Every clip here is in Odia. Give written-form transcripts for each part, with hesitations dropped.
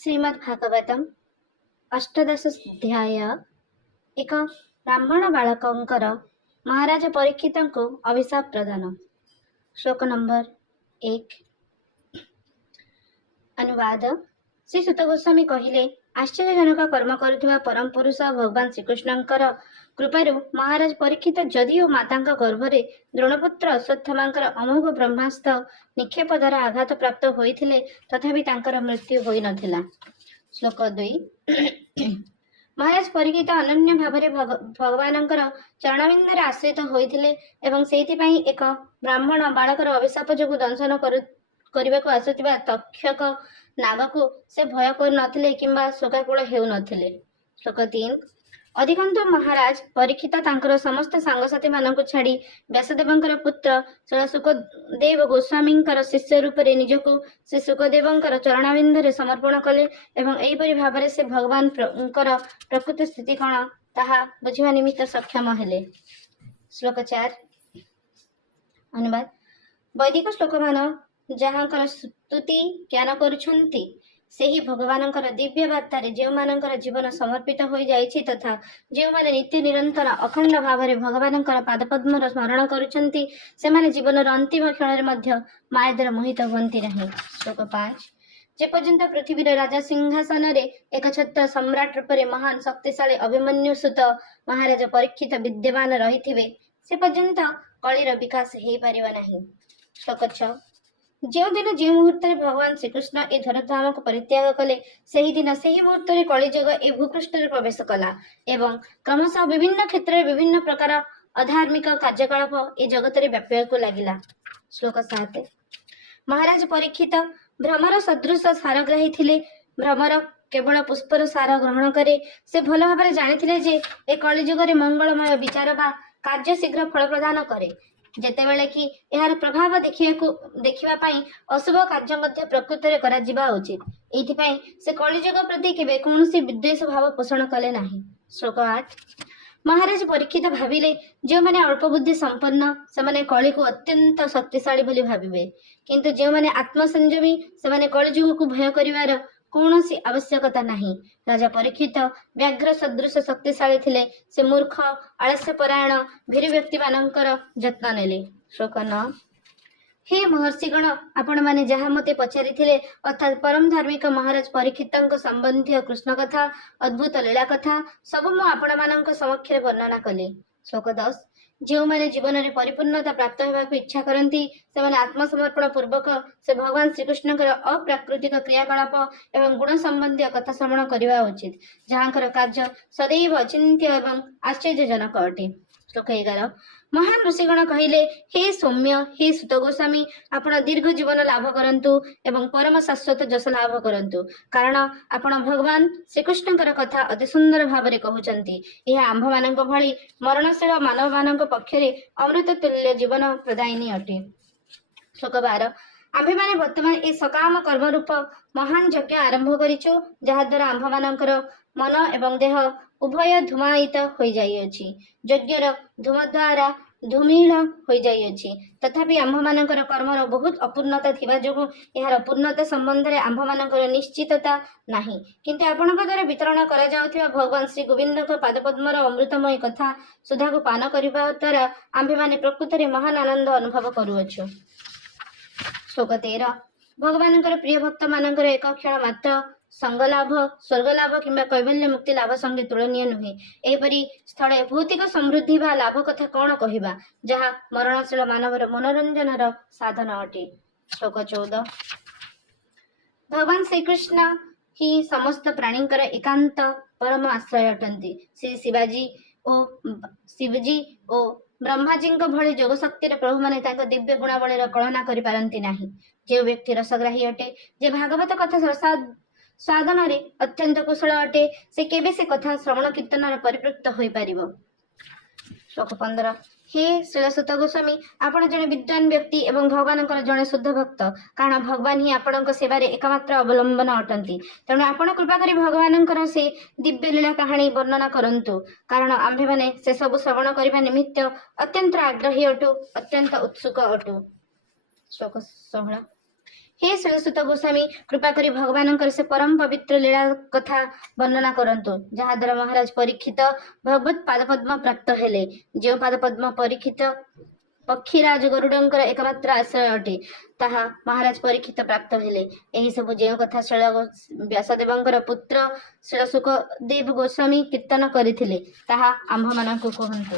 श्रीमद्भागवतम् अष्टादशाध्याय एक ब्राह्मण बालकंकर महाराज परीक्षितଙ୍କୁ अभिशाप प्रदान। श्लोक नंबर 1। अनुवाद। श्री सुत गोस्वामी कहिले, आश्चर्यजनक कर्म करुଥିବା परम पुरुष भगवान श्रीकृष्णଙ୍କର कृपाରୁ महाराज परीक्षित जदिओ माताଙ୍କ गर्भरे द्रोणपुत्र अश्वत्थामाଙ୍କର अमोघ ब्रह्मास्त्र निक्षेप द्वारा आघात प्राप्त ହୋଇଥିଲେ तथापि ତାଙ୍କର मृत्यु ହୋଇନଥିଲା। श्लोक 2। महाराज परीक्षित अनन्य भाବରେ भगवानଙ୍କର ଚରଣାବିନ୍ଦରେ ଆଶ୍ରିତ ହୋଇଥିଲେ ଏବଂ ସେଇଥିପାଇଁ ଏକ ବ୍ରାହ୍ମଣ ବାଳକର ଅଭିଶାପ ଯୋଗୁଁ ଦଂଶନ କରିବାକୁ ଆସୁଥିବା ତକ୍ଷକ ନାଗକୁ ସେ ଭୟ କରୁନଥିଲେ କିମ୍ବା ଶୋକାକୁଳ ହେଉନଥିଲେ। ଶ୍ଲୋକ 3। ଅଧିକନ୍ତୁ ମହାରାଜ ପରୀକ୍ଷିତ ତାଙ୍କର ସମସ୍ତ ସାଙ୍ଗସାଥୀମାନଙ୍କୁ ଛାଡ଼ି ବ୍ୟାସଦେବଙ୍କର ପୁତ୍ର ଶ୍ରୀ ସୁକଦେବ ଗୋସ୍ୱାମୀଙ୍କର ଶିଷ୍ୟ ରୂପରେ ନିଜକୁ ଶ୍ରୀ ସୁକଦେବଙ୍କର ଚରଣାବିନ୍ଦରେ ସମର୍ପଣ କଲେ ଏବଂ ଏହିପରି ଭାବରେ ସେ ଭଗବାନଙ୍କର ପ୍ରକୃତ ସ୍ଥିତି କ'ଣ ତାହା ବୁଝିବା ନିମିତ୍ତ ସକ୍ଷମ ହେଲେ। ଶ୍ଲୋକ 4। ଅନୁବାଦ। ବୈଦିକ ଶ୍ଲୋକମାନ ଯାହାଙ୍କର ସ୍ତୁତି ଜ୍ଞାନ କରୁଛନ୍ତି ସେହି ଭଗବାନଙ୍କର ଦିବ୍ୟ ବାର୍ତ୍ତାରେ ଯେଉଁମାନଙ୍କର ଜୀବନ ସମର୍ପିତ ହୋଇଯାଇଛି ତଥା ଯେଉଁମାନେ ନିତ୍ୟ ନିରନ୍ତର ଅଖଣ୍ଡ ଭାବରେ ଭଗବାନଙ୍କର ପାଦପଦ୍ମର ସ୍ମରଣ କରୁଛନ୍ତି ସେମାନେ ଜୀବନର ଅନ୍ତିମ କ୍ଷଣରେ ମଧ୍ୟ ମାୟା ଦ୍ୱାରା ମୋହିତ ହୁଅନ୍ତି ନାହିଁ। ଶ୍ଲୋକ 5। ଯେପର୍ଯ୍ୟନ୍ତ ପୃଥିବୀର ରାଜା ସିଂହାସନରେ ଏକଛତ୍ର ସମ୍ରାଟ ରୂପରେ ମହାନ ଶକ୍ତିଶାଳୀ ଅଭିମନ୍ୟୁ ସୁତ ମହାରାଜ ପରୀକ୍ଷିତ ବିଦ୍ୟମାନ ରହିଥିବେ ସେ ପର୍ଯ୍ୟନ୍ତ କଳିର ବିକାଶ ହେଇପାରିବ ନାହିଁ। ଶ୍ଲୋକ 6। ଯେଉଁଦିନ ଯେଉଁ ମୁହୂର୍ତ୍ତରେ ଭଗବାନ ଶ୍ରୀକୃଷ୍ଣ ଏ ଧରଧାମକୁ ପରିତ୍ୟାଗ କଲେ ସେହିଦିନ ସେହି ମୁହୂର୍ତ୍ତରେ କଳିଯୁଗ ଏ ଭୂପୃଷ୍ଠରେ ପ୍ରବେଶ କଲା ଏବଂ କ୍ରମଶଃ ବିଭିନ୍ନ କ୍ଷେତ୍ରରେ ବିଭିନ୍ନ ପ୍ରକାର ଅଧାର୍ମିକ କାର୍ଯ୍ୟକଳାପ ଏ ଜଗତରେ ବ୍ୟାପିବାକୁ ଲାଗିଲା। ଶ୍ଲୋକ 7। ମହାରାଜ ପରୀକ୍ଷିତ ଭ୍ରମର ସଦୃଶ ସାରଗ୍ରାହୀ ଥିଲେ। ଭ୍ରମର କେବଳ ପୁଷ୍ପର ସାର ଗ୍ରହଣ କରେ। ସେ ଭଲ ଭାବରେ ଜାଣିଥିଲେ ଯେ ଏ କଳିଯୁଗରେ ମଙ୍ଗଳମୟ ବିଚାର ବା କାର୍ଯ୍ୟ ଶୀଘ୍ର ଫଳ ପ୍ରଦାନ କରେ ଯେତେବେଳେ କି ଏହାର ପ୍ରଭାବ ଦେଖିବା ପାଇଁ ଅଶୁଭ କାର୍ଯ୍ୟ ମଧ୍ୟ ପ୍ରକୃତରେ କରାଯିବା ଉଚିତ। ଏଇଥିପାଇଁ ସେ କଳିଯୁଗ ପ୍ରତି କେବେ କୌଣସି ବିଦ୍ୱେଷ ଭାବ ପୋଷଣ କଲେ ନାହିଁ। ଶ୍ଲୋକ 8। ମହାରାଜ ପରୀକ୍ଷିତ ଭାବିଲେ ଯେଉଁମାନେ ଅଳ୍ପ ବୁଦ୍ଧି ସମ୍ପନ୍ନ ସେମାନେ କଳିକୁ ଅତ୍ୟନ୍ତ ଶକ୍ତିଶାଳୀ ବୋଲି ଭାବିବେ କିନ୍ତୁ ଯେଉଁମାନେ ଆତ୍ମସଂଯମୀ ସେମାନେ କଳିଯୁଗକୁ ଭୟ କରିବାର କୌଣସି ଆବଶ୍ୟକତା ନାହିଁ। ରାଜା ପରୀକ୍ଷିତ ବ୍ୟାଘ୍ର ସଦୃଶ ଶକ୍ତିଶାଳୀ ଥିଲେ। ସେ ମୂର୍ଖ ଆଳସ୍ୟପରାୟଣ ଭୀରୁ ବ୍ୟକ୍ତିମାନଙ୍କର ଯତ୍ନ ନେଲେ। ଶ୍ଲୋକ 9। ହେ ମହର୍ଷିଗଣ, ଆପଣମାନେ ଯାହା ମୋତେ ପଚାରିଥିଲେ ଅର୍ଥାତ୍ ପରମ ଧାର୍ମିକ ମହାରାଜ ପରୀକ୍ଷିତଙ୍କ ସମ୍ବନ୍ଧୀୟ କୃଷ୍ଣ କଥା ଅଦ୍ଭୁତ ଲୀଳା କଥା ସବୁ ମୁଁ ଆପଣମାନଙ୍କ ସମକ୍ଷରେ ବର୍ଣ୍ଣନା କଲି। ଶ୍ଲୋକ 10। ଯେଉଁମାନେ ଜୀବନରେ ପରିପୂର୍ଣ୍ଣତା ପ୍ରାପ୍ତ ହେବାକୁ ଇଚ୍ଛା କରନ୍ତି ସେମାନେ ଆତ୍ମସମର୍ପଣ ପୂର୍ବକ ସେ ଭଗବାନ ଶ୍ରୀକୃଷ୍ଣଙ୍କର ଅପ୍ରାକୃତିକ କ୍ରିୟାକଳାପ ଏବଂ ଗୁଣ ସମ୍ବନ୍ଧୀୟ କଥା ଶ୍ରବଣ କରିବା ଉଚିତ ଯାହାଙ୍କର କାର୍ଯ୍ୟ ସଦୈବ ଅଚିନ୍ତ୍ୟ ଏବଂ ଆଶ୍ଚର୍ଯ୍ୟଜନକ ଅଟେ। ଶ୍ଲୋକ 11। ମହାନ ଋଷିଗଣ କହିଲେ, ହେ ସୌମ୍ୟ, ହେ ସୁତ ଗୋସ୍ୱାମୀ, ଆପଣ ଦୀର୍ଘ ଜୀବନ ଲାଭ କରନ୍ତୁ ଏବଂ ପରମ ଶାଶ୍ୱତ ଯଶ ଲାଭ କରନ୍ତୁ କାରଣ ଆପଣ ଭଗବାନ ଶ୍ରୀକୃଷ୍ଣଙ୍କର କଥା ଅତି ସୁନ୍ଦର ଭାବରେ କହୁଛନ୍ତି। ଏହା ଆମ୍ଭମାନଙ୍କ ଭଳି ମରଣଶୀଳ ମାନବମାନଙ୍କ ପକ୍ଷରେ ଅମୃତ ତୁଲ୍ୟ ଜୀବନ ପ୍ରଦାୟିନୀ ଅଟେ। ଶ୍ଲୋକ 12। ଆମ୍ଭେମାନେ ବର୍ତ୍ତମାନ ଏ ସକାମ କର୍ମରୂପ ମହାନ ଯଜ୍ଞ ଆରମ୍ଭ କରିଛୁ ଯାହାଦ୍ୱାରା ଆମ୍ଭମାନଙ୍କର ମନ ଏବଂ ଦେହ ଉଭୟ ଧୂମାୟିତ ହୋଇଯାଇଅଛି। ଯଜ୍ଞର ଧୂମ ଦ୍ୱାରା ଧୂମିଳ ହୋଇଯାଇଅଛି। ତଥାପି ଆମ୍ଭମାନଙ୍କର କର୍ମର ବହୁତ ଅପୂର୍ଣ୍ଣତା ଥିବା ଯୋଗୁଁ ଏହାର ପୂର୍ଣ୍ଣତା ସମ୍ବନ୍ଧରେ ଆମ୍ଭମାନଙ୍କର ନିଶ୍ଚିତତା ନାହିଁ କିନ୍ତୁ ଆପଣଙ୍କ ଦ୍ୱାରା ବିତରଣ କରାଯାଉଥିବା ଭଗବାନ ଶ୍ରୀ ଗୋବିନ୍ଦଙ୍କ ପାଦପଦ୍ମର ଅମୃତମୟ କଥା ସୁଧାକୁ ପାନ କରିବା ଦ୍ୱାରା ଆମ୍ଭେମାନେ ପ୍ରକୃତରେ ମହାନ ଆନନ୍ଦ ଅନୁଭବ କରୁଅଛୁ। ଶ୍ଲୋକ 13। ଭଗବାନଙ୍କର ପ୍ରିୟ ଭକ୍ତମାନଙ୍କର ଏକ କ୍ଷଣ ମାତ୍ର ସଙ୍ଗଲାଭ ସ୍ୱର୍ଗଲାଭ କିମ୍ବା କୈବଲ୍ୟ ମୁକ୍ତି ଲାଭ ସଙ୍ଗେ ତୁଳନୀୟ ନୁହେଁ। ଏହିପରି ସ୍ଥଳେ ଭୌତିକ ସମୃଦ୍ଧି ବା ଲାଭ କଥା କ'ଣ କହିବା ଯାହା ମରଣଶୀଳ ମାନବର ମନୋରଞ୍ଜନର ସାଧନ ଅଟେ। ଶ୍ଲୋକ 14। ଭଗବାନ ଶ୍ରୀକୃଷ୍ଣ ହିଁ ସମସ୍ତ ପ୍ରାଣୀଙ୍କର ଏକାନ୍ତ ପରମ ଆଶ୍ରୟ ଅଟନ୍ତି। ଶ୍ରୀ ଶିବଜୀ ଓ ବ୍ରହ୍ମାଜୀଙ୍କ ଭଳି ଯୋଗଶକ୍ତିର ପ୍ରଭୁମାନେ ତାଙ୍କ ଦିବ୍ୟ ଗୁଣାବଳୀର କଳନା କରିପାରନ୍ତି ନାହିଁ। ଯେଉଁ ବ୍ୟକ୍ତି ରସଗ୍ରାହୀ ଅଟେ ଯେ ଭାଗବତ କଥା ସାଧନରେ ଅତ୍ୟନ୍ତ କୁଶଳ ଅଟେ ସେ କେବେ ସେ କଥା ଶ୍ରବଣ କୀର୍ତ୍ତନର ପରିପୃକ୍ତ ହୋଇପାରିବ। ଶ୍ଲୋକ 15। ହେ ଶ୍ରୀଳସୁତ ଗୋସ୍ୱାମୀ, ଆପଣ ଜଣେ ବିଦ୍ୱାନ ବ୍ୟକ୍ତି ଏବଂ ଭଗବାନଙ୍କର ଜଣେ ଶୁଦ୍ଧ ଭକ୍ତ କାରଣ ଭଗବାନ ହିଁ ଆପଣଙ୍କ ସେବାରେ ଏକମାତ୍ର ଅବଲମ୍ବନ ଅଟନ୍ତି। ତେଣୁ ଆପଣ କୃପା କରି ଭଗବାନଙ୍କର ସେ ଦିବ୍ୟ ଲୀଳା କାହାଣୀ ବର୍ଣ୍ଣନା କରନ୍ତୁ କାରଣ ଆମ୍ଭେମାନେ ସେସବୁ ଶ୍ରବଣ କରିବା ନିମିତ୍ତ ଅତ୍ୟନ୍ତ ଆଗ୍ରହୀ ଅଟୁ ଅତ୍ୟନ୍ତ ଉତ୍ସୁକ ଅଟୁ। ଶ୍ଲୋକ 16। हे श्रीसुत गोस्वामी कृपा करी भगवानଙ୍କର ସେ ପରମ ପବିତ୍ର ଲୀଳା କଥା ବର୍ଣ୍ଣନା କରନ୍ତୁ ଯାହା ଦ୍ୱାରା ମହାରାଜ ପରୀକ୍ଷିତ ଭଗବତ ପାଦପଦ୍ମ ପ୍ରାପ୍ତ ହେଲେ। ଯେଉଁ ପାଦପଦ୍ମ ପରୀକ୍ଷିତ ପକ୍ଷୀରାଜ ଗରୁଡଙ୍କର ଏକମାତ୍ର ଆଶ୍ରୟ ଅଟେ ତାହା ମହାରାଜ ପରୀକ୍ଷିତ ପ୍ରାପ୍ତ ହେଲେ। ଏହି ସବୁ ଯେଉଁ କଥା ଶୈଳ ବ୍ୟାସଦେବଙ୍କର ପୁତ୍ର ଶୈଳ ସୁଖଦେବ ଗୋସ୍ୱାମୀ କୀର୍ତ୍ତନ କରିଥିଲେ ତାହା ଆମ୍ଭମାନଙ୍କୁ କୁହନ୍ତୁ।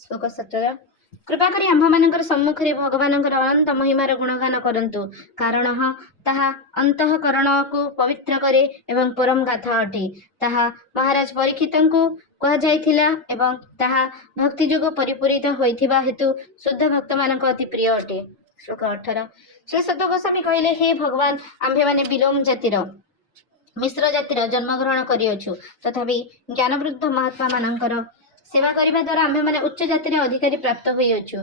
ଶ୍ଲୋକ 17 कृपा करी आम्भମାନଙ୍କର ସମ୍ମୁଖରେ ଭଗବାନଙ୍କର ଅନନ୍ତ ମହିମାର ଗୁଣଗାନ କରନ୍ତୁ କାରଣ ତାହା ଅନ୍ତଃକରଣକୁ ପବିତ୍ର କରେ ଏବଂ ପରମ ଗାଥା ଅଟେ। ତାହା ମହାରାଜ ପରୀକ୍ଷିତଙ୍କୁ କୁହାଯାଇଥିଲା ଏବଂ ତାହା ଭକ୍ତି ଯୋଗ ପରିପୂରିତ ହୋଇଥିବା ହେତୁ ଶୁଦ୍ଧ ଭକ୍ତମାନଙ୍କ ଅତି ପ୍ରିୟ ଅଟେ। ଶ୍ଲୋକ 18 ଶ୍ରୀ ସତ ଗୋସ୍ୱାମୀ କହିଲେ ହେ ଭଗବାନ ଆମ୍ଭେମାନେ ବିଲୋମ ଜାତିର ମିଶ୍ର ଜାତିର ଜନ୍ମଗ୍ରହଣ କରିଅଛୁ ତଥାପି ଜ୍ଞାନବୃଦ୍ଧ ମହାତ୍ମା ମାନଙ୍କର ସେବା କରିବା ଦ୍ୱାରା ଆମ୍ଭେମାନେ ଉଚ୍ଚ ଜାତିରେ ଅଧିକାରୀ ପ୍ରାପ୍ତ ହୋଇଅଛୁ।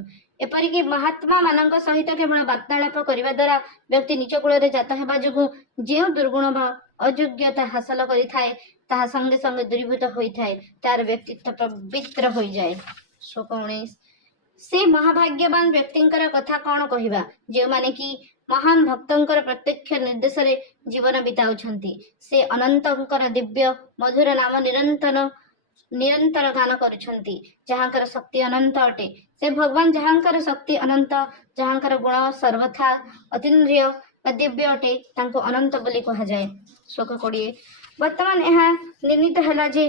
ଏପରିକି ମହାତ୍ମା ମାନଙ୍କ ସହିତ କେବଳ ବାର୍ତ୍ତାଳାପ କରିବା ଦ୍ୱାରା ବ୍ୟକ୍ତି ନିଜ କୂଳରେ ଜାତ ହେବା ଯୋଗୁଁ ଯେଉଁ ଦୁର୍ଗୁଣ ବା ଅଯୋଗ୍ୟତା ହାସଲ କରିଥାଏ ତାହା ସଙ୍ଗେ ସଙ୍ଗେ ଦୂରୀଭୂତ ହୋଇଥାଏ ତାର ବ୍ୟକ୍ତିତ୍ୱ ପବିତ୍ର ହୋଇଯାଏ। ଶ୍ଲୋକ 19 ସେ ମହାଭାଗ୍ୟବାନ ବ୍ୟକ୍ତିଙ୍କର କଥା କଣ କହିବା ଯେଉଁମାନେ କି ମହାନ ଭକ୍ତଙ୍କର ପ୍ରତ୍ୟକ୍ଷ ନିର୍ଦ୍ଦେଶରେ ଜୀବନ ବିତାଉଛନ୍ତି। ସେ ଅନନ୍ତଙ୍କର ଦିବ୍ୟ ମଧୁର ନାମ ନିରନ୍ତର ଗାନ କରୁଛନ୍ତି ଯାହାଙ୍କର ଶକ୍ତି ଅନନ୍ତ ଅଟେ। ସେ ଭଗବାନ ଯାହାଙ୍କର ଶକ୍ତି ଅନନ୍ତ ଯାହାଙ୍କର ଗୁଣ ସର୍ବଥା ଅତୀନ୍ଦ୍ରିୟ ବା ଦିବ୍ୟ ଅଟେ ତାଙ୍କୁ ଅନନ୍ତ ବୋଲି କୁହାଯାଏ। ଶ୍ଲୋକ 20 ବର୍ତ୍ତମାନ ଏହା ନିର୍ଣ୍ଣିତ ହେଲା ଯେ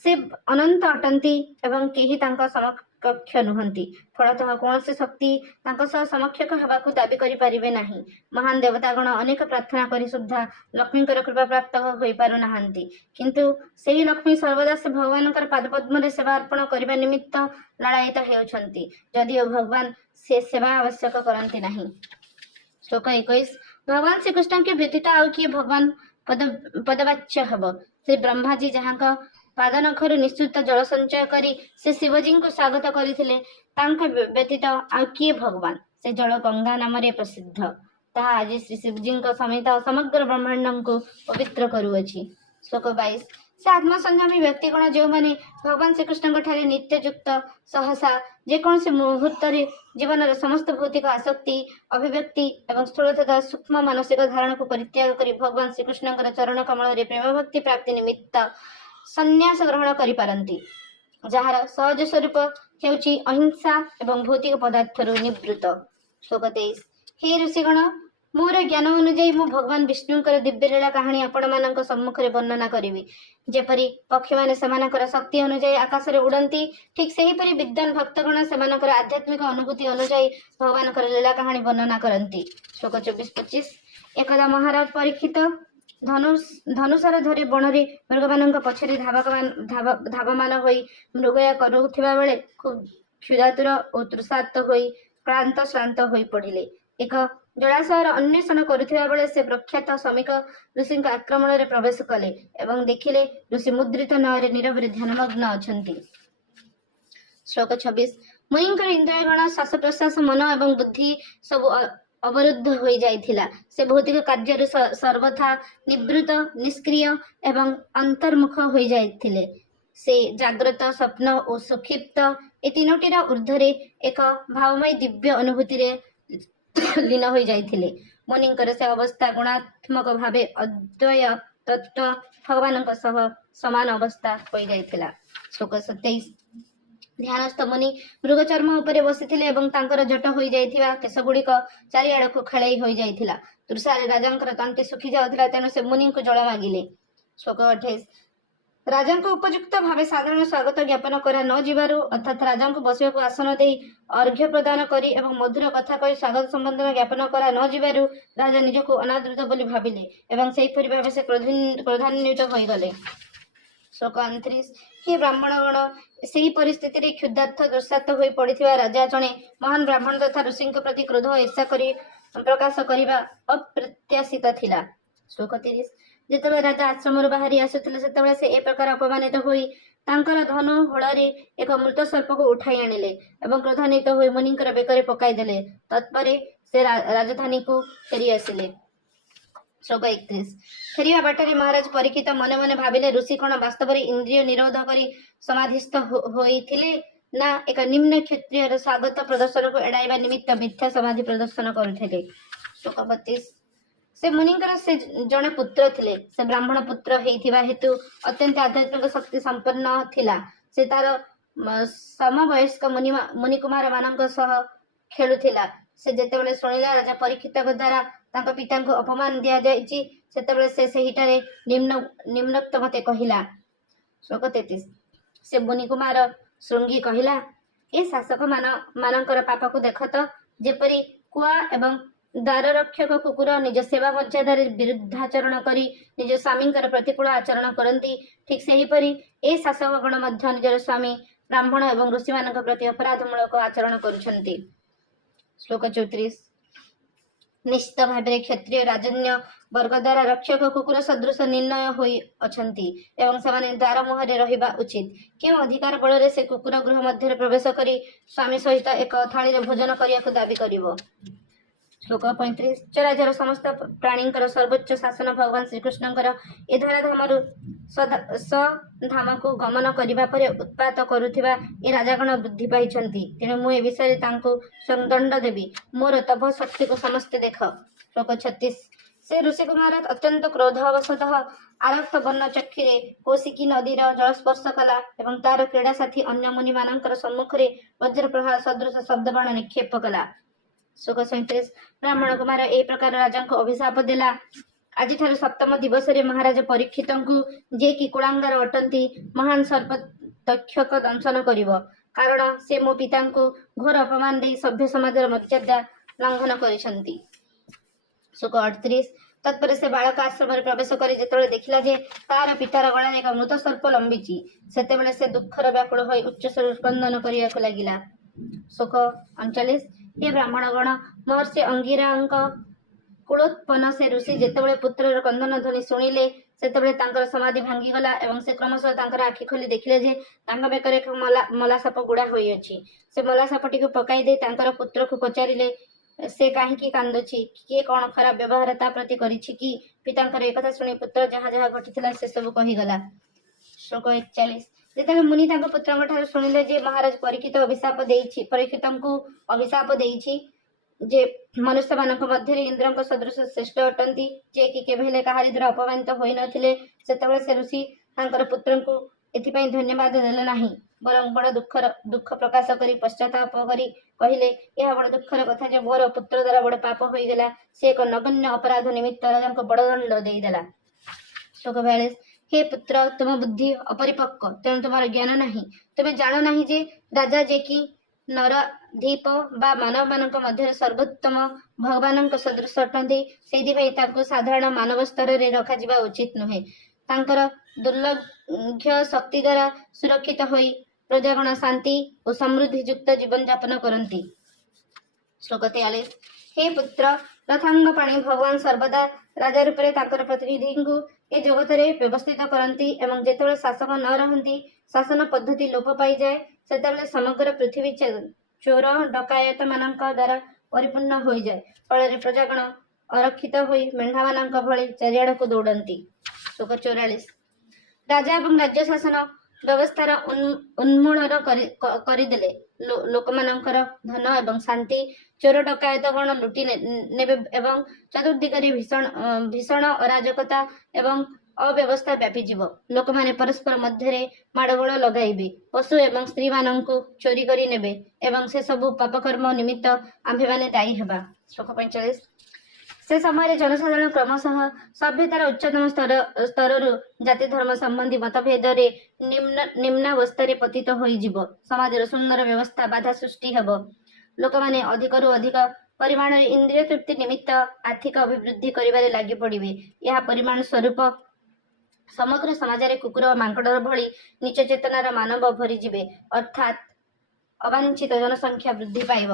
ସେ ଅନନ୍ତ ଅଟନ୍ତି ଏବଂ କେହି ତାଙ୍କ ସମକକ୍ଷ ନୁହନ୍ତି ଫଳତଃ କୌଣସି ଶକ୍ତି ତାଙ୍କ ସହ ସମକକ୍ଷ ହେବାକୁ ଦାବି କରିପାରିବେ ନାହିଁ। ମହାନ ଦେବତାଗଣ ଅନେକ ପ୍ରାର୍ଥନା କରି ସୁଦ୍ଧା ଲକ୍ଷ୍ମୀଙ୍କର କୃପା ପ୍ରାପ୍ତ ହୋଇପାରୁନାହାନ୍ତି କିନ୍ତୁ ସେହି ଲକ୍ଷ୍ମୀ ସର୍ବଦା ସେ ଭଗବାନଙ୍କର ପାଦପଦ୍ମରେ ସେବା ଅର୍ପଣ କରିବା ନିମିତ୍ତ ଲାଳାୟିତ ହେଉଛନ୍ତି ଯଦିଓ ଭଗବାନ ସେ ସେବା ଆବଶ୍ୟକ କରନ୍ତି ନାହିଁ। ଶ୍ଲୋକ 21 ଭଗବାନ ଶ୍ରୀକୃଷ୍ଣଙ୍କ ବ୍ୟତୀତ ଆଉ କିଏ ଭଗବାନ ପଦବାଚ୍ୟ ହେବ। ଶ୍ରୀ ବ୍ରହ୍ମାଜୀ ଯାହାଙ୍କ ପାଦନଖରୁ ନିଶ୍ଚିତ ଜଳ ସଞ୍ଚୟ କରି ସେ ଶିବଜୀଙ୍କୁ ସ୍ୱାଗତ କରିଥିଲେ ତାଙ୍କ ବ୍ୟତୀତ ଆଉ କିଏ ଭଗବାନ। ସେ ଜଳ ଗଙ୍ଗା ନାମରେ ପ୍ରସିଦ୍ଧ ତାହା ଆଜି ଶ୍ରୀ ଶିବଜୀଙ୍କ ସମେତ ସମଗ୍ର ବ୍ରହ୍ମାଣ୍ଡଙ୍କୁ ପବିତ୍ର କରୁଅଛି। ଶ୍ଲୋକ 22 ସେ ଆତ୍ମସଂଯମୀ ବ୍ୟକ୍ତିଗଣ ଯେଉଁମାନେ ଭଗବାନ ଶ୍ରୀକୃଷ୍ଣଙ୍କ ଠାରେ ନିତ୍ୟଯୁକ୍ତ ସହସା ଯେକୌଣସି ମୁହୂର୍ତ୍ତରେ ଜୀବନର ସମସ୍ତ ଭୌତିକ ଆସକ୍ତି ଅଭିବ୍ୟକ୍ତି ଏବଂ ସ୍ଥୂଳ ତଥା ସୂକ୍ଷ୍ମ ମାନସିକ ଧାରଣାକୁ ପରିତ୍ୟାଗ କରି ଭଗବାନ ଶ୍ରୀକୃଷ୍ଣଙ୍କର ଚରଣ କମଳରେ ପ୍ରେମ ଭକ୍ତି ପ୍ରାପ୍ତି ନିମିତ୍ତ ସନ୍ନ୍ୟାସ ଗ୍ରହଣ କରିପାରନ୍ତି ଯାହାର ସହଜ ସ୍ୱରୂପ ହେଉଛି ଅହିଂସା ଏବଂ ଭୌତିକ ପଦାର୍ଥରୁ ନିବୃତ୍ତ। ଶ୍ଲୋକ 23 ହେ ଋଷିଗଣ ମୋର ଜ୍ଞାନ ଅନୁଯାୟୀ ମୁଁ ଭଗବାନ ବିଷ୍ଣୁଙ୍କର ଦିବ୍ୟଲୀଳା କାହାଣୀ ଆପଣମାନଙ୍କ ସମ୍ମୁଖରେ ବର୍ଣ୍ଣନା କରିବି। ଯେପରି ପକ୍ଷୀମାନେ ସେମାନଙ୍କର ଶକ୍ତି ଅନୁଯାୟୀ ଆକାଶରେ ଉଡ଼ନ୍ତି ଠିକ୍ ସେହିପରି ବିଦ୍ୱାନ ଭକ୍ତଗଣ ସେମାନଙ୍କର ଆଧ୍ୟାତ୍ମିକ ଅନୁଭୂତି ଅନୁଯାୟୀ ଭଗବାନଙ୍କର ଲୀଳା କାହାଣୀ ବର୍ଣ୍ଣନା କରନ୍ତି। ଶ୍ଲୋକ 24-25 ଏକଦା ମହାରାଜ ପରୀକ୍ଷିତ ଧନୁଷର ଧରି ବଣରେ ମୃଗମାନଙ୍କ ପଛରେ ଧାବମାନ ହୋଇ ମୃଗୟା କରୁଥିବା ବେଳେ ଖୁବ୍ କ୍ଷୁଧାତୁର ଓ ତୃଷାର୍ତ୍ତ ହୋଇ କ୍ଳାନ୍ତ ଶ୍ରାନ୍ତ ହୋଇ ପଡ଼ିଲେ। ଏକ ଜଳାଶୟର ଅନ୍ୱେଷଣ କରୁଥିବା ବେଳେ ସେ ପ୍ରଖ୍ୟାତ ଶ୍ରମିକ ଋଷିଙ୍କ ଆକ୍ରମଣରେ ପ୍ରବେଶ କଲେ ଏବଂ ଦେଖିଲେ ଋଷି ମୁଦ୍ରିତ ନୟରେ ନୀରବରେ ଧ୍ୟାନମଗ୍ନ ଅଛନ୍ତି। ଶ୍ଲୋକ 26 ମୁନିଙ୍କର ଇନ୍ଦ୍ରିୟଗଣ ଶ୍ୱାସ ପ୍ରଶ୍ୱାସ ମନ ଏବଂ ବୁଦ୍ଧି ସବୁ ଅବରୁଦ୍ଧ ହୋଇଯାଇଥିଲା। ସେ ଭୌତିକ କାର୍ଯ୍ୟରୁ ସର୍ବଥା ନିବୃତ୍ତ ନିଷ୍କ୍ରିୟ ଏବଂ ଅନ୍ତର୍ମୁଖ ହୋଇଯାଇଥିଲେ। ସେ ଜାଗ୍ରତ ସ୍ୱପ୍ନ ଓ ସୁକ୍ଷିପ୍ତ ଏ ତିନୋଟିର ଊର୍ଦ୍ଧ୍ୱରେ ଏକ ଭାବମୟୀ ଦିବ୍ୟ ଅନୁଭୂତିରେ ଲୀନ ହୋଇଯାଇଥିଲେ। ମୁନିଙ୍କର ସେ ଅବସ୍ଥା ଗୁଣାତ୍ମକ ଭାବେ ଅଦ୍ୱୟ ତତ୍ତ୍ୱ ଭଗବାନଙ୍କ ସହ ସମାନ ଅବସ୍ଥା ହୋଇଯାଇଥିଲା। ଶ୍ଲୋକ 27 ଧ୍ୟାନସ୍ଥ ମୁନି ମୃଗଚର୍ମ ଉପରେ ବସିଥିଲେ ଏବଂ ତାଙ୍କର ଜଟ ହୋଇଯାଇଥିବା କେଶଗୁଡ଼ିକ ଚାରିଆଡ଼କୁ ଖେଳେଇ ହୋଇଯାଇଥିଲା। ତୃଷାରେ ରାଜାଙ୍କର ତଣ୍ଟି ଶୁଖି ଯାଉଥିଲା ତେଣୁ ସେ ମୁନିଙ୍କୁ ଜଳ ମାଗିଲେ। ଶ୍ଲୋକ 28 ରାଜାଙ୍କୁ ଉପଯୁକ୍ତ ଭାବେ ସାଧାରଣ ସ୍ୱାଗତ ଜ୍ଞାପନ କରା ନ ଯିବାରୁ ଅର୍ଥାତ୍ ରାଜାଙ୍କୁ ବସିବାକୁ ଆସନ ଦେଇ ଅର୍ଘ୍ୟ ପ୍ରଦାନ କରି ଏବଂ ମଧୁର କଥା କହି ସ୍ୱାଗତ ସମ୍ବର୍ଦ୍ଧନା ଜ୍ଞାପନ କରା ନ ଯିବାରୁ ରାଜା ନିଜକୁ ଅନାଦୃତ ବୋଲି ଭାବିଲେ ଏବଂ ସେହିପରି ଭାବେ ସେ କ୍ରୋଧାନ୍ୱିତ ହୋଇଗଲେ। ଶ୍ଲୋକ 29 ହେ ବ୍ରାହ୍ମଣଗଣ ସେହି ପରିସ୍ଥିତିରେ କ୍ଷୁଧାର୍ଥ ତୃଷାର୍ତ୍ତ ହୋଇ ପଡ଼ିଥିବା ରାଜା ଜଣେ ମହାନ ବ୍ରାହ୍ମଣ ତଥା ଋଷିଙ୍କ ପ୍ରତି କ୍ରୋଧ ଓ ଈର୍ଷା କରି ପ୍ରକାଶ କରିବା ଅପ୍ରତ୍ୟାଶିତ ଥିଲା। ଶ୍ଲୋକ 30 ଯେତେବେଳେ ରାଜା ଆଶ୍ରମରୁ ବାହାରି ଆସୁଥିଲେ ସେତେବେଳେ ସେ ଏ ପ୍ରକାର ଅପମାନିତ ହୋଇ ତାଙ୍କର ଧନୁ ହଳରେ ଏକ ମୃତ ସର୍ପକୁ ଉଠାଇ ଆଣିଲେ ଏବଂ କ୍ରୋଧାନ୍ୱିତ ହୋଇ ମୁନିଙ୍କର ବେକରେ ପକାଇଦେଲେ। ତତ୍ପରେ ସେ ରାଜଧାନୀକୁ ଫେରି ଆସିଲେ। ଶ୍ଲୋକ 31 ଫେରିବା ବାଟରେ ମହାରାଜ ପରୀକ୍ଷିତ ମନେ ମନେ ଭାବିଲେ ଋଷି କଣ ବାସ୍ତବରେ ଇନ୍ଦ୍ରିୟ ନିରୋଧ କରି ସମାଧିସ୍ଥ ହୋଇଥିଲେ ନା ଏକ ନିମ୍ନ କ୍ଷତ୍ରିୟର ସ୍ୱାଗତ ପ୍ରଦର୍ଶନକୁ ଏଡ଼ାଇବା ନିମିତ୍ତ ମିଥ୍ୟା ସମାଧି ପ୍ରଦର୍ଶନ କରୁଥିଲେ। श्लोक 32 से मुनिंकर से जड़े पुत्र थिले से ब्राह्मण पुत्र हेइथिबा हेतु अत्यंत आध्यात्मिक शक्ति संपन्न थिला से तार समवयस्क मुनि कुमार मानक सह खेलुथिला से जेतेबेले शुणिला राजा परीक्षित द्वारा तांको पिता को अपमान दिया जायछि सेतेबेले से सेहिटारे निम्नोक्त मते कहिला श्लोक 33 से मुनि कुमार श्रृंगी कहिला ए शासक मानकर पाप को देख तो जेपरी कुआ एवं द्वार रक्षक कुकुर निज सेवा मर्यादार विरुद्धाचरण करी निज स्वामी प्रतिकूल आचरण करती ठीक से हीपरी ए शासकगण मध्य निजर स्वामी ब्राह्मण एवं ऋषि मान प्रति अपराधमूलक आचरण करुछन्ति श्लोक 34 निश्चित भाव क्षत्रिय राजन्य वर्ग द्वारा रक्षक कुकुर सदृश निर्णय होई अछंती एवं सेमाने द्वार मुहरे रहिबा उचित केउ अधिकार बल से कुकुर गृह मध्य प्रवेश करी स्वामी सहित एक थाली भोजन करने दाबी करिवो श्लोक 35 चराचर समस्त प्राणी सर्वोच्च शासन भगवान श्रीकृष्ण ए धराधामरु धाम को गमन करने पर उत्पात करुथिबा ए राजागण बुद्धि पाइछन्ति तेणु मु ए विषय तांको संदंड देवी मोर तप शक्ति को समस्त देख श्लोक 36 से ऋषि कुमार अत्यंत क्रोधवशतः आरक्त वर्ण चक्षुरे कौशिकी नदीर जलस्पर्श कला एवं तार क्रीड़ा साथी अन्य मुनि मानकर सम्मुख में वज्रप्रभा सदृश शब्दबाण निक्षेप कला श्लोक 37 ब्राह्मण कुमार ए प्रकार राजा को अभिशाप देला आज सप्तम दिवस रे महाराज परीक्षित जे कि कुलांगार अटंती महान सर्प तक्षक दंशन करिवो कारण से मो पिता को घोर अपमान दे सभ्य समाजर मर्यादा लंघन करिसंती श्लोक 38 तत्पर से बालक आश्रम में प्रवेश कर जिते देखला जे तार पितार गला एक मृत सर्प लंबिची सेतेबेले से दुखर व्याकुल होई उच्च स्वर स्पंदन करिया लागिला श्लोक 39 हे ब्राह्मणगण महर्षि अंगिरांक कुलोत्पन्न से ऋषि जेतेबेले पुत्रर कंदन ध्वनि शुणिले सेतेबेले तांकर समाधि भांगीगला एवं से क्रमशः तांकर आखि खोली देखिले जे तांका बेकर एक मलासाप गुड़ा होई अछि से मलासापटी को पकाई दे तांकर पुत्र को पचारिले से कहीं कांदुची किए कौन खराब व्यवहार ता प्रति करिछि कि पितांकर एक कथा शुणी पुत्र जहाँ जहाँ घटिथिला से सब कहीगला श्लोक 41 जेतेबेले मुनि तांको पुत्रଙ୍କ ठाରୁ ଶୁଣିଲେ ଯେ महाराज परीक्षित अभिशाप देइछि परीक्षितଙ୍କୁ अभिशाप देइछि जे मनुष्य मानक मध्य इंद्र सदृश श्रेष्ठ अटंती जे कि केबेले कहारी द्वारा अपमानित होई नथिले सेतेबेले से ऋषि तांकर पुत्रଙ୍କୁ एथिपाई धन्यवाद देले नाही बरं बड़ दुख प्रकाश करी पश्चाताप करी कहले यह बड़ दुखर कथा जे मोर पुत्र द्वारा बड़ पाप होई गेला से एक नगण्य अपराध निमित्त राजांको बड़ दंड देई देला श्लोक 42 हे पुत्र तुम बुद्धि अपरिपक्व तेणु तुम्हार ज्ञान नहीं तुम्हें जान नहीं जे राजा जे कि नरधीप बा मानव मानक मध्य सर्वोत्तम भगवान सदृश अटंती से साधारण मानव स्तर में रखा उचित नुहे तांकर दुर्लभ्य शक्ति द्वारा सुरक्षित होई प्रजागण शांति और समृद्धि युक्त जीवन यापन करती श्लोक 43 हे पुत्र रथांग पाणी भगवान सर्वदा राजा रूप में प्रतिनिधि को ए जगत रे व्यवस्थित करती एवं जेतेबेले शासक न रहती शासन पद्धति लोप पाई जाए सेतेबेले समग्र पृथ्वी चोर डकायत मानक द्वारा परिपूर्ण हो जाए फल प्रजागण अरक्षित होई मेंढा मानक भली चारिआड़ को दौड़ती श्लोक 44 राजा एवं राज्य शासन व्यवस्थार उन्मूलन करदेले लोक मानकर धन एवं शांति चोर डकायत गण लुटि नेबे एवं चतुर्दिगरे भीषण अराजकता एवं अव्यवस्था व्यापीजीव लोक माने परस्पर मध्य माड़गोल लगाइबे पशु एवं स्त्री मानंकु चोरी करी नेबे एवं से सबु पापकर्म निमित्त आम्भे माने दायी हेबा श्लोक 45 से समय जनसाधारण क्रमशः सभ्यतार उच्चतम स्तर जाति धर्म संबंधी मतभेद निम्नावस्था पतित होइजिव समाजर सुंदर व्यवस्था बाधा सृष्टि हेब लोक माने अधिकरु अधिक परिमाण इंद्रिय तृप्ति निमित्त आर्थिक अभिवृद्धि करिबारे लागि पड़िबे यह परिमाण स्वरूप समग्र समाज रे कुकुर और मांकड़र भली नीच चेतनार मानव भरी जिवे अर्थात अवांछित जनसंख्या वृद्धि पाइब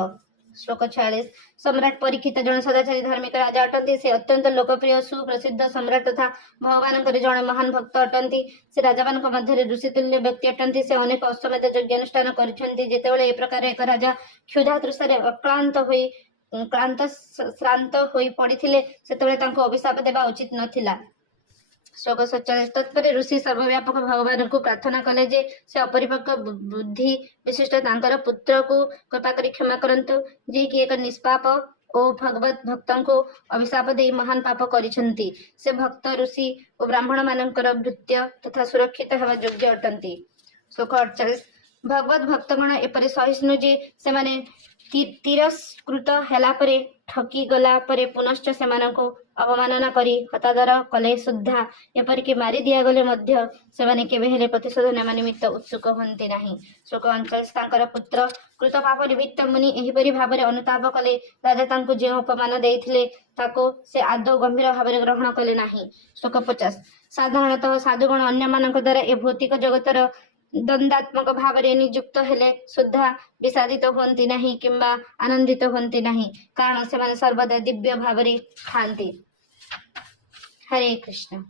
श्लोक 46 सम्राट परीक्षित जन सदाचारी धार्मिक राजा अटंती से अत्यंत लोकप्रिय सुप्रसिद्ध सम्राट तथा भगवान जन महान भक्त अटंती से राजा मान मध्य ऋषितुल्य व्यक्ति अटंती से अनेक अश्वमेध यज्ञ अनुष्ठान करछन्ती जेतेबेले ए प्रकार एक राजा क्षुधा तृषारे अक्लांत होई क्लांत श्रांत होई पड़िथिले सेतेबेले तांको अभिशाप देबा उचित नथिला श्लोक 47 तत्पर ऋषि सर्वव्यापक भगवान को प्रार्थना कले जे से अपरिपक्व बुद्धि विशिष्ट तांकर पुत्र को कृपा करी क्षमा करंतु जे कि एक निष्पाप ଓ ଭଗବତ ଭକ୍ତଙ୍କୁ ଅଭିଶାପ ଦେଇ ମହାନ ପାପ କରିଛନ୍ତି। ସେ ଭକ୍ତ ଋଷି ଓ ବ୍ରାହ୍ମଣ ମାନଙ୍କର ଭୃତ୍ୟ ତଥା ସୁରକ୍ଷିତ ହେବା ଯୋଗ୍ୟ ଅଟନ୍ତି। ଶ୍ଲୋକ 48 ଭଗବତ ଭକ୍ତଗଣ ଏପରି ସହିଷ୍ଣୁ ଯେ ସେମାନେ ତିରସ୍କୃତ ହେଲା ପରେ ଠକି ଗଲା ପରେ ପୁନଶ୍ଚ ସେମାନଙ୍କୁ ଅବମାନନା କରି ହତାଦର କଲେ ସୁଦ୍ଧା ଏପରିକି ମାରି ଦିଆଗଲେ ମଧ୍ୟ ସେମାନେ କେବେ ହେଲେ ପ୍ରତିଶୋଧ ନେବା ନିମିତ୍ତ ଉତ୍ସୁକ ହୁଅନ୍ତି ନାହିଁ। ଶ୍ଲୋକ 39 ତାଙ୍କର ପୁତ୍ର କୃତ ପାପ ନିମିତ୍ତ ମୁନି ଏହିପରି ଭାବରେ ଅନୁତାପ କଲେ ରାଜା ତାଙ୍କୁ ଯେଉଁ ଅପମାନ ଦେଇଥିଲେ ତାକୁ ସେ ଆଦୌ ଗମ୍ଭୀର ଭାବରେ ଗ୍ରହଣ କଲେ ନାହିଁ। ଶ୍ଲୋକ 50 ସାଧାରଣତଃ ସାଧୁଗଣ ଅନ୍ୟମାନଙ୍କ ଦ୍ୱାରା ଏ ଭୌତିକ ଜଗତର ଦ୍ୱନ୍ଦାତ୍ମକ ଭାବରେ ନିଯୁକ୍ତ ହେଲେ ସୁଦ୍ଧା ବିଷାଦିତ ହୁଅନ୍ତି ନାହିଁ କିମ୍ବା ଆନନ୍ଦିତ ହୁଅନ୍ତି ନାହିଁ, କାରଣ ସେମାନେ ସର୍ବଦା ଦିବ୍ୟ ଭାବରେ ଥାନ୍ତି। ହରେ କୃଷ୍ଣ।